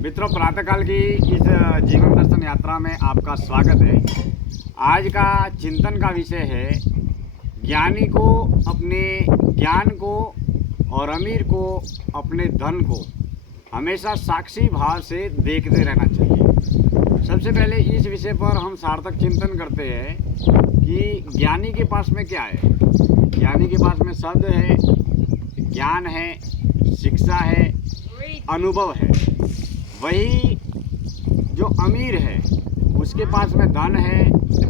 मित्रों, प्रातःकाल की इस जीवन दर्शन यात्रा में आपका स्वागत है। आज का चिंतन का विषय है ज्ञानी को अपने ज्ञान को और अमीर को अपने धन को हमेशा साक्षी भाव से देखते रहना चाहिए। सबसे पहले इस विषय पर हम सार्थक चिंतन करते हैं कि ज्ञानी के पास में क्या है। ज्ञानी के पास में शब्द है, ज्ञान है, शिक्षा है, अनुभव है। वही जो अमीर है उसके पास में धन है,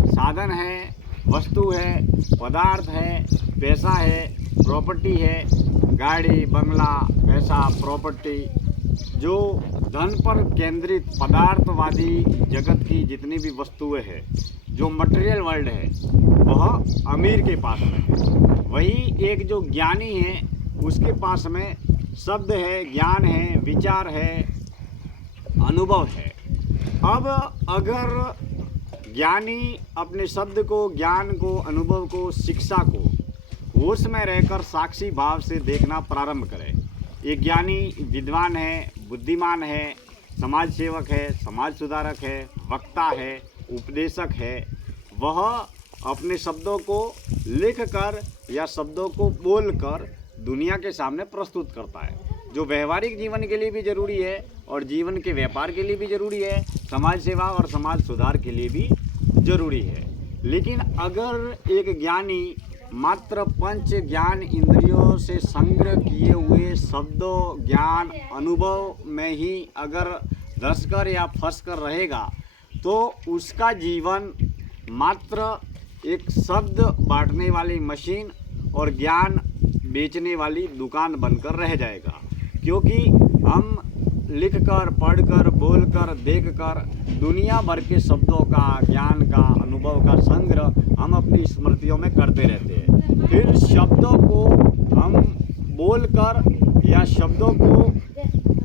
साधन है, वस्तु है, पदार्थ है, पैसा है, प्रॉपर्टी है, गाड़ी, बंगला, पैसा, प्रॉपर्टी, जो धन पर केंद्रित पदार्थवादी जगत की जितनी भी वस्तुएं हैं, जो मटेरियल वर्ल्ड है, वह अमीर के पास में है। वही एक जो ज्ञानी है उसके पास में शब्द है, ज्ञान है, विचार है, अनुभव है। अब अगर ज्ञानी अपने शब्द को, ज्ञान को, अनुभव को, शिक्षा को होश में रहकर साक्षी भाव से देखना प्रारंभ करे। एक ज्ञानी विद्वान है, बुद्धिमान है, समाज सेवक है, समाज सुधारक है, वक्ता है, उपदेशक है। वह अपने शब्दों को लिख कर या शब्दों को बोलकर दुनिया के सामने प्रस्तुत करता है, जो व्यवहारिक जीवन के लिए भी जरूरी है और जीवन के व्यापार के लिए भी जरूरी है, समाज सेवा और समाज सुधार के लिए भी जरूरी है। लेकिन अगर एक ज्ञानी मात्र पंच ज्ञान इंद्रियों से संग्रह किए हुए शब्दों, ज्ञान, अनुभव में ही अगर धंसकर या फंसकर रहेगा तो उसका जीवन मात्र एक शब्द बांटने वाली मशीन और ज्ञान बेचने वाली दुकान बनकर रह जाएगा। क्योंकि हम लिखकर, पढ़कर, बोलकर, देखकर दुनिया भर के शब्दों का, ज्ञान का, अनुभव का संग्रह हम अपनी स्मृतियों में करते रहते हैं। फिर शब्दों को हम बोलकर या शब्दों को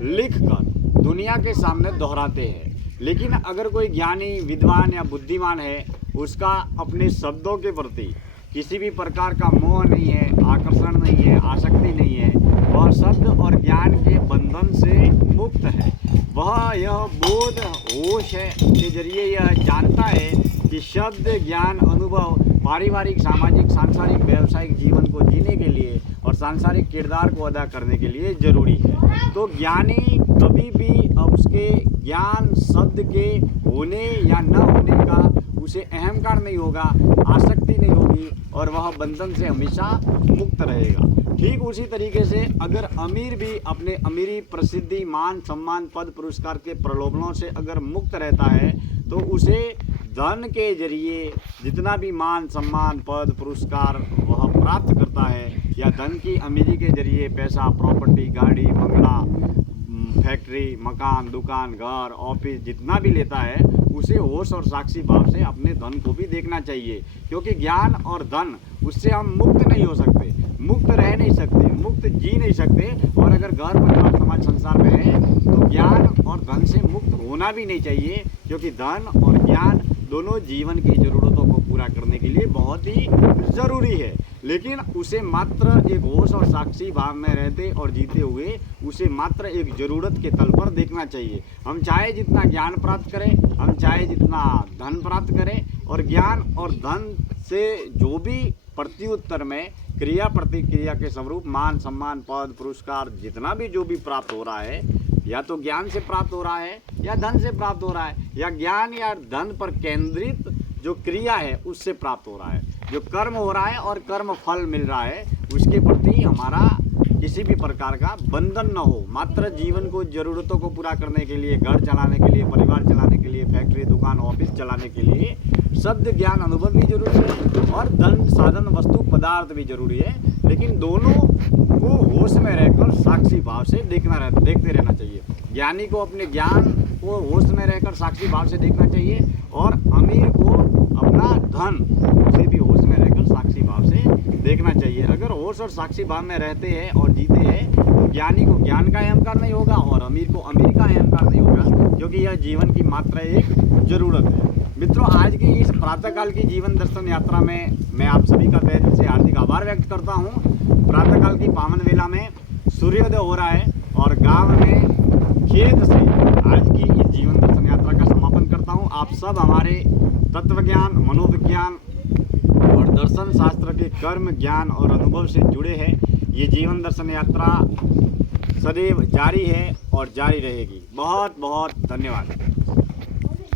लिखकर दुनिया के सामने दोहराते हैं। लेकिन अगर कोई ज्ञानी, विद्वान या बुद्धिमान है, उसका अपने शब्दों के प्रति किसी भी प्रकार का मोह नहीं है, आकर्षण नहीं है, आसक्ति नहीं है। वह शब्द और ज्ञान के बंधन से मुक्त है। वह यह बोध, होश है के जरिए यह जानता है कि शब्द, ज्ञान, अनुभव पारिवारिक, सामाजिक, सांसारिक, व्यावसायिक जीवन को जीने के लिए और सांसारिक किरदार को अदा करने के लिए जरूरी है। तो ज्ञानी कभी भी अब उसके ज्ञान, शब्द के होने या न होने का उसे अहंकार नहीं होगा, आसक्ति नहीं होगी और वह बंधन से हमेशा मुक्त रहेगा। ठीक उसी तरीके से अगर अमीर भी अपने अमीरी, प्रसिद्धि, मान, सम्मान, पद, पुरस्कार के प्रलोभनों से अगर मुक्त रहता है तो उसे धन के जरिए जितना भी मान, सम्मान, पद, पुरस्कार वह प्राप्त करता है या धन की अमीरी के जरिए पैसा, प्रॉपर्टी, गाड़ी, बंगला, फैक्ट्री, मकान, दुकान, घर, ऑफिस जितना भी लेता है उसे होश और साक्षी भाव से अपने धन को भी देखना चाहिए। क्योंकि ज्ञान और धन उससे हम मुक्त नहीं हो सकते, मुक्त रह नहीं सकते, मुक्त जी नहीं सकते। और अगर घर, परिवार, समाज, संसार में है तो ज्ञान और धन से मुक्त होना भी नहीं चाहिए। क्योंकि धन और ज्ञान दोनों जीवन की ज़रूरतों को पूरा करने के लिए बहुत ही ज़रूरी है। लेकिन उसे मात्र एक होश और साक्षी भाव में रहते और जीते हुए उसे मात्र एक ज़रूरत के तल पर देखना चाहिए। हम चाहे जितना ज्ञान प्राप्त करें, हम चाहे जितना धन प्राप्त करें, और ज्ञान और धन से जो भी प्रत्युत्तर में क्रिया प्रतिक्रिया के स्वरूप मान, सम्मान, पद, पुरस्कार जितना भी जो भी प्राप्त हो रहा है, या तो ज्ञान से प्राप्त हो रहा है या धन से प्राप्त हो रहा है, या ज्ञान या धन पर केंद्रित जो क्रिया है उससे प्राप्त हो रहा है। जो कर्म हो रहा है और कर्म फल मिल रहा है उसके प्रति हमारा किसी भी प्रकार का बंधन न हो। मात्र जीवन को, ज़रूरतों को पूरा करने के लिए, घर चलाने के लिए, परिवार चलाने के लिए, फैक्ट्री, दुकान, ऑफिस चलाने के लिए शब्द, ज्ञान, अनुभव भी जरूरी है और धन, साधन, वस्तु, पदार्थ भी जरूरी है। लेकिन दोनों को होश में रहकर साक्षी भाव से देखते रहना चाहिए। ज्ञानी को अपने ज्ञान को होश में रहकर साक्षी भाव से देखना चाहिए और अमीर को अपना धन उसे भी होश में रहकर साक्षी भाव से देखना चाहिए। अगर होश और साक्षी भाव में रहते हैं और जीते हैं तो ज्ञानी को ज्ञान का अहंकार नहीं होगा और अमीर को अमीर का अहंकार नहीं होगा, क्योंकि यह जीवन की मात्र एक जरूरत है। मित्रों, आज की इस प्रातःकाल की जीवन दर्शन यात्रा में मैं आप सभी का तहे दिल से हार्दिक आभार व्यक्त करता हूँ। प्रातःकाल की पावन वेला में सूर्योदय हो रहा है और गांव में खेत से आज सब हमारे तत्व ज्ञान, मनोविज्ञान और दर्शन शास्त्र के कर्म ज्ञान और अनुभव से जुड़े हैं। ये जीवन दर्शन यात्रा सदैव जारी है और जारी रहेगी। बहुत बहुत धन्यवाद।